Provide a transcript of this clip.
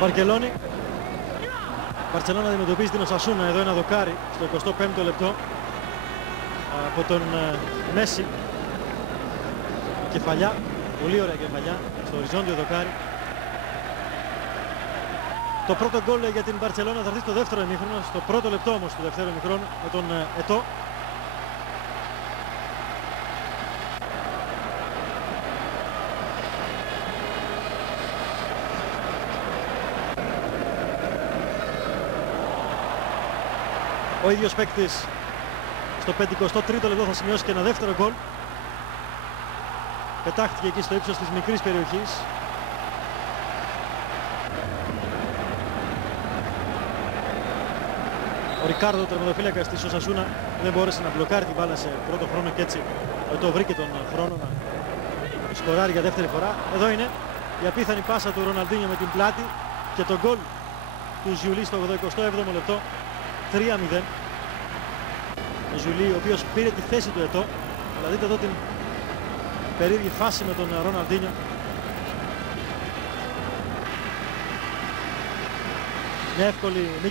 Βαρκελόνη. Μπαρτσελόνα αντιμετωπίζει την Οσασούνα. Εδώ ένα δοκάρι στο 25ο λεπτό από τον Μέση. Κεφαλιά, πολύ ωραία κεφαλιά στο οριζόντιο δοκάρι. Το πρώτο γκολ για την Μπαρτσελόνα θα έρθει στο δεύτερο ημίχρονο, στο πρώτο λεπτό όμως του δεύτερου ημίχρονου με τον Ετώ. Ο ίδιος παίκτης στο 53ο λεπτό θα σημειώσει και ένα δεύτερο γκολ. Πετάχτηκε εκεί στο ύψος της μικρής περιοχής. Ο Ρικάρδο, τερματοφύλακας της Οσασούνα, δεν μπόρεσε να μπλοκάρει την μπάλα σε πρώτο χρόνο και έτσι το βρήκε τον χρόνο να σκοράρει για δεύτερη φορά. Εδώ είναι η απίθανη πάσα του Ροναλντίνιο με την πλάτη και το γκολ του Ζιουλί στο 87ο λεπτό. 3-0. Ο Ζιουλί, ο οποίος πήρε τη θέση του Ετώ. Αλλά δείτε εδώ την περίεργη φάση με τον Ροναλντίνιο. Μια εύκολη νίκη.